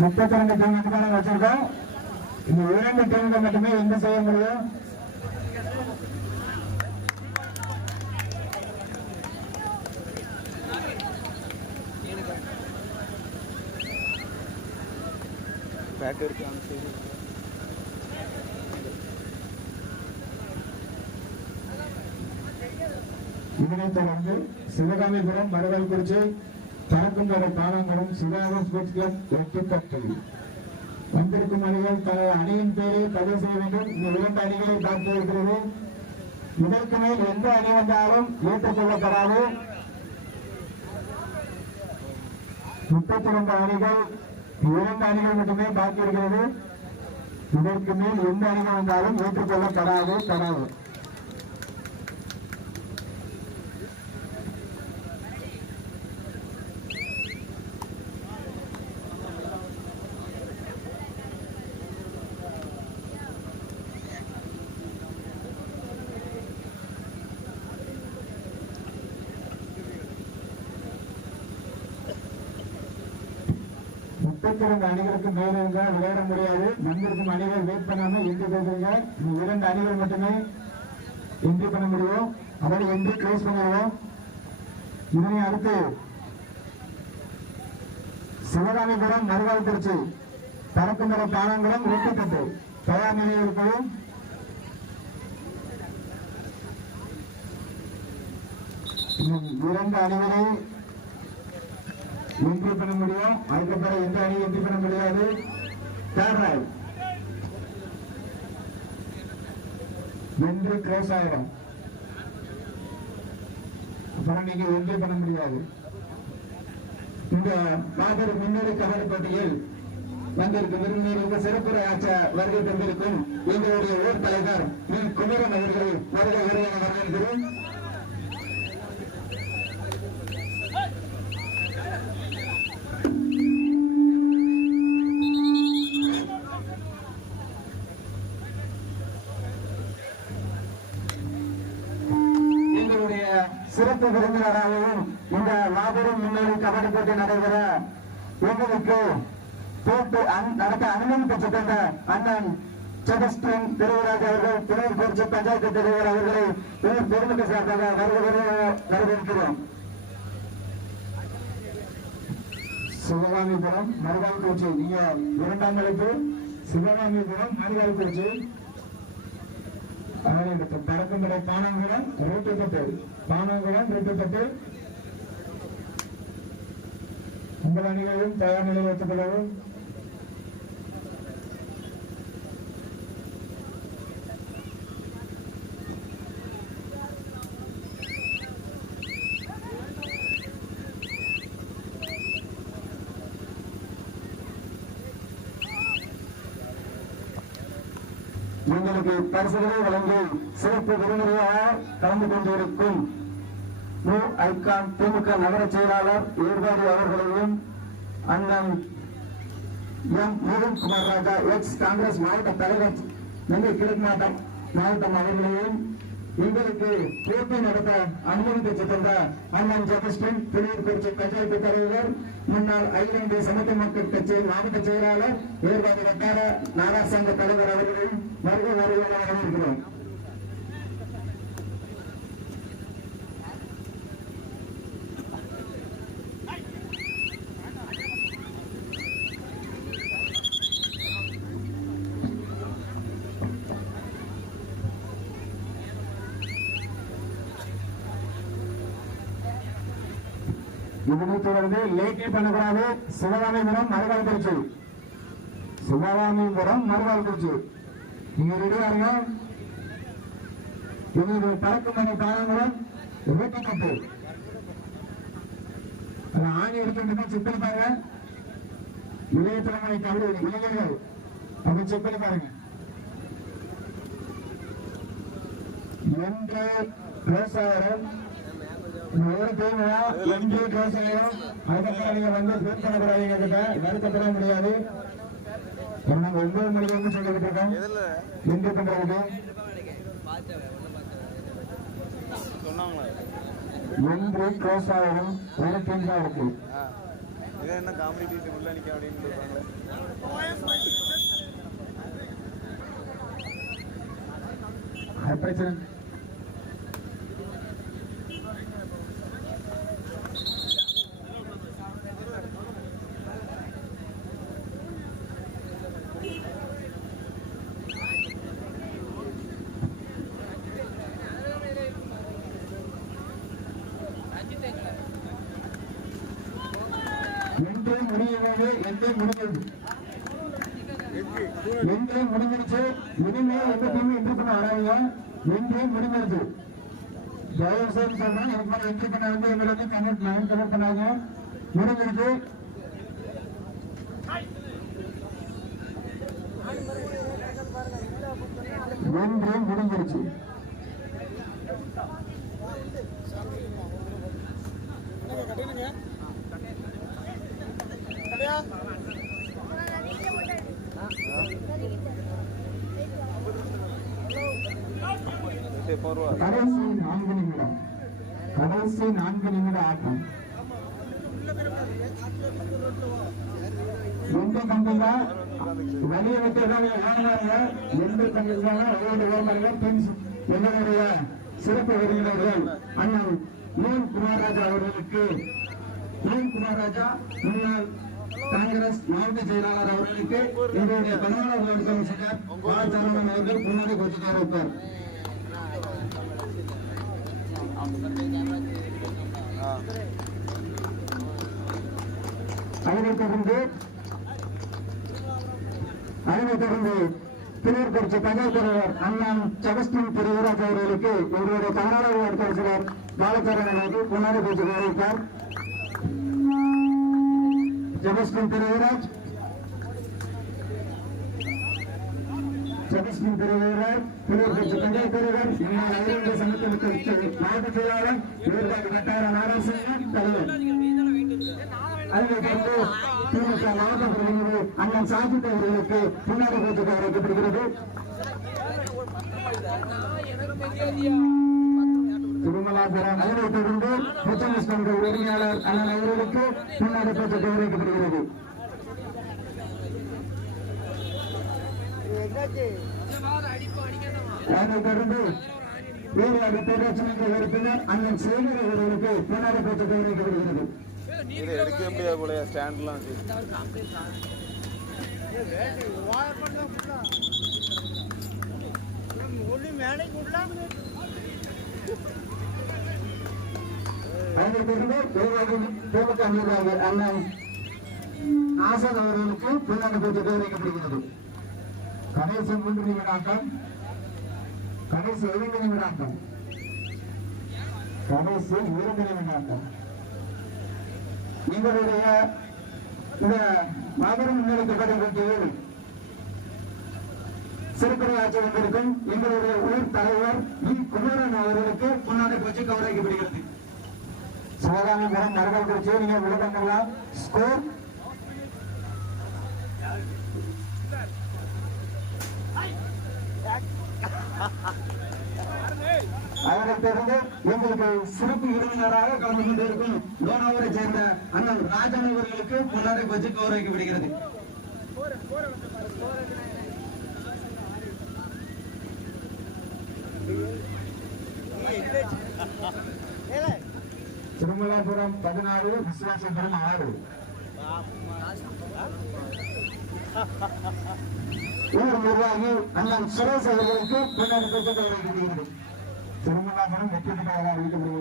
முப்பத்தி ரெண்டு டீமுக்கு தானே வச்சிருக்கோம் இந்த இரண்டு டீமுக்கு மட்டுமே எந்த செய்ய முடியும் பேக் இருக்கு இதனைத் தொடர்ந்து சிவகாமிபுரம் மருவல்குறிச்சி பறக்கும்போது பாலங்குளம் சிவாகம் ஸ்போர்ட்ஸ் கிளப் வெற்றி பெற்றது வந்திருக்கும் அணிகள் தனது அணியின் பேரை பதிவு செய்ய வேண்டும். இந்த இரண்டு அணிகளை பார்த்து இருக்கிறது. இதற்கு மேல் எந்த அணி வந்தாலும் ஏற்றுக்கொள்ளப்படாது முப்பத்தி ரெண்டு அணிகள் இரண்டு அணிகள் மட்டுமே பாக்கி இருக்கிறது. இதற்கு மேல் எந்த அணிகள் வந்தாலும் ஏற்றுக்கொள்ளப்படாது படாது முப்பத்தி அணிகளுக்கு மேல இருந்தா விளையாட முடியாது. வந்திருக்கும் அணிகள் வெயிட் பண்ணாம என்ட்ரி போகுதுங்க இந்த இரண்டு அணிகள் மட்டுமே என்ட்ரி பண்ண முடியும். அதோட என்ட்ரி க்ளோஸ் பண்ணிடுவோம். இதனை அடுத்து சிவகாமிபுரம் மறுவாழ் திருச்சி பறக்குமர பானங்குளம் வெட்டிப்பட்டு தயார் நிலையில் இருக்கவும். இரண்டு அணிகளை என்ட்ரி பண்ண முடியும் அதுக்கப்புறம் எந்த அணி என்ட்ரி பண்ண முடியாது. தேர்ட் ரைட் என்ட்ரி க்ளோஸ் ஆயிடும். அப்புறம் நீங்க என்ட்ரி பண்ண முடியாது. இந்த மாபெரும் முன்னேறி கபடி போட்டியில் வந்திருக்கும் விருந்தினருக்கு சிறப்புரை ஆற்ற வருகை தந்திருக்கும் எங்களுடைய ஊர் தலைவர் மீ குமரன் அவர்களை வருகை வருக வரவேற்கிறேன். விருந்தினராகவும் இந்த மாபெரும் முன்னணி கபடி போட்டி நடைபெற எங்களுக்கு போட்டு நடத்த அனுமதி பெற்றுக் கொண்ட அண்ணன் செபஸ்டின் திருவராஜ் அவர்கள் துணை பொறுத்து பஞ்சாயத்து தலைவர் அவர்களை ஊர் பொதுமக்கள் சார்பாக வருகிறோம் வரவேற்கிறோம். சிவகாமிபுரம் மறுகால் குறிச்சி நீங்க இரண்டாம் அழைப்பு சிவகாமிபுரம் மறுகால் குறிச்சி அவர்களுக்கு பறக்கும்படை பானங்குளம் ரூட்டுப்பட்டு பானங்குளம் ரூட்டுப்பட்டு உங்கள் அணிகளையும் தயார் நிலையில் வைத்துக் கொள்ளவும். எங்களுக்கு பரிசுகளை வழங்கி சிறப்பு விருந்தினராக கலந்து கொண்டிருக்கும் மு. ஐகான் திமுக நகர செயலாளர் ஏற்பாடு அவர்களையும் அண்ணன் எம். மோகன் குமார் ராஜா எக்ஸ். காங்கிரஸ் மாவட்ட தலைவர் நெல்லை கிழக்கு மாவட்டம் மாவட்டம் அவர்களையும் எங்களுக்கு போட்டி நடத்த அனுமதி பெற்றுத் தந்த அண்ணன் ஜெகஸ்டின் திருநீர் குறிச்சி பஞ்சாயத்து தலைவர் முன்னாள் ஐலண்டு சமத்துவ மக்கள் கட்சி மாவட்ட செயலாளர் ஏற்பாடு வட்டார நாடார் தலைவர் அவர்களையும் வருக வருக இதனைத் தொடர்ந்து லேட்டே பண்ணக்கூடாது. சிவகாமிபுரம் மறுவாழ் திருச்சி. சிவகாமிபுரம் மறுவாழ் திருச்சி. நீங்க ரெடியா இருங்க. இது பறக்கும் மணி பாலாங்குளம் ரோட்டிக்கட்டு அது ஆணி எடுத்துட்டு செக் பண்ணி பாருங்க. இளைய தலைமுறை கபடி இளைஞர்கள். அப்படி செக் பண்ணி பாருங்க. என்று விவசாயம் ஒரு டீம்னா எம்பி விவசாயம் அதுக்கப்புறம் நீங்க வந்து ஃபோன் பண்ணக்கூடாது கிட்ட வருத்தப்பட முடியாது. நாங்க ஒன்பது மணிக்கு வந்து சொல்லிட்டு இருக்கோம் எந்த பண்றது? ஒன்று க்ளோஸ் ஆகிடும் ஒரு டீம் தான் இருக்கு. என்ன காமெடி டீச்சர் உள்ள நிக்க அப்படின்னு பிரச்சனை என்றே முடியவே என்றே முடிஞ்சது என்றே முடிஞ்சிருச்சு. இனிமே எந்த டீமும் என்ட்ரி பண்ண வராங்க என்றே முடிஞ்சிருச்சு. தயவு செய்து சொல்றேன் எனக்கு மேல என்ட்ரி பண்ண வந்து எங்களை வந்து கமெண்ட் லைன் கமெண்ட் பண்ணாங்க முடிஞ்சிருச்சு. என்றே முடிஞ்சிருச்சு. கடைசி நான்கு நிமிடம். கடைசி நான்கு நிமிட ஆட்டம். எந்த கம்பெனில வெளியே விட்டு வாங்கினாங்க எந்த கம்பெனில ஒவ்வொரு ஓமர்கள் பெண் எங்களுடைய சிறப்பு விருந்தினர்கள் அண்ணன் மோகன் குமாரராஜா அவர்களுக்கு மோகன் குமாரராஜா முன்னாள் காங்கிரஸ் மாவட்ட செயலாளர் அவர்களுக்கு எங்களுடைய பணியாளர் கமிஷனர் பாலச்சந்திரன் அவர்கள் முன்னாடி கொஞ்சம் இருப்பார் அதனைத் தொடர்ந்து அதனைத் தொடர்ந்து திருவூர்குறிச்சி தகவல் தலைவர் அண்ணன் செபஸ்டின் திருவிராஜ் அவர்களுக்கு எங்களுடைய கர்நாடக வார்டு கவுன்சிலர் பாலச்சரணன் அவர்கள் முன்னாடி பேச்சு கௌரவித்தார் செபஸ்டின் திருவிராஜ் செபஸ்டின் திருவராஜ் திருவூர்குறிச்சி தகவல் தலைவர் எங்கள் ஐரோப்பிய சங்கத்திற்கு மாவட்ட செயலாளர் வீரபாக கட்டார தலைவர். அதனைத் தொடர்ந்து திமுக மாவட்ட பிரதிநிதி அண்ணன் சாஜித் அவர்களுக்கு முன்னாடி பேச்சுக்கு அழைக்கப்படுகிறது. திருமலாபுரம் அதனைத் தொடர்ந்து முத்தமிஸ்கந்த உரிமையாளர் அண்ணன் அவர்களுக்கு முன்னாடி பேச்சுக்கு அழைக்கப்படுகிறது. அதனைத் தொடர்ந்து வேலையாடு பேராட்சி மன்ற உறுப்பினர் அண்ணன் சேகர் அவர்களுக்கு பின்னாடி பேச்சுக்கு அழைக்கப்படுகிறது. இது எடுக்கவே முடியாது போல ஸ்டாண்ட்லாம் வச்சு ஆசாத் அவர்களுக்கு பின்னாடி பேச்சு தெரிவிக்கப்படுகிறது கடைசி மூன்று நிமிடாட்டம் கடைசி இரண்டு நிமிடாட்டம் கடைசி இரண்டு நிமிடாட்டம் எங்களுடைய இந்த மாபெரும் முன்னெடுக்கப்பட்ட போட்டியில் சிறப்புரையாற்றி வந்திருக்கும் எங்களுடைய ஊர் தலைவர் இ குமரன் அவர்களுக்கு முன்னாடி வச்சு கௌரவிக்கப்படுகிறது சிவகாமிபுரம் மரபல் குறிச்சி நீங்க விளக்கங்களாம் ஸ்கோர் Ha ha ha! தொடர்ந்து எங்களுக்கு சிறப்பு விருந்தினராக கலந்து கொண்டிருக்கும் லோனாவரை சேர்ந்த அண்ணன் ராஜன் அவர்களுக்கு முன்னாடி வச்சு கௌரவிக்கப்படுகிறது திருமலாபுரம் பதினாறு விசுவாசபுரம் ஆறு. ஊர் நிர்வாகி அண்ணன் சுரேஷ் அவர்களுக்கு பின்னாடி பெற்று கௌரவிக்கப்படுகிறது திருமலாபுரம் வெற்றி பெற்றவராக அறிவிக்கப்படுகிறது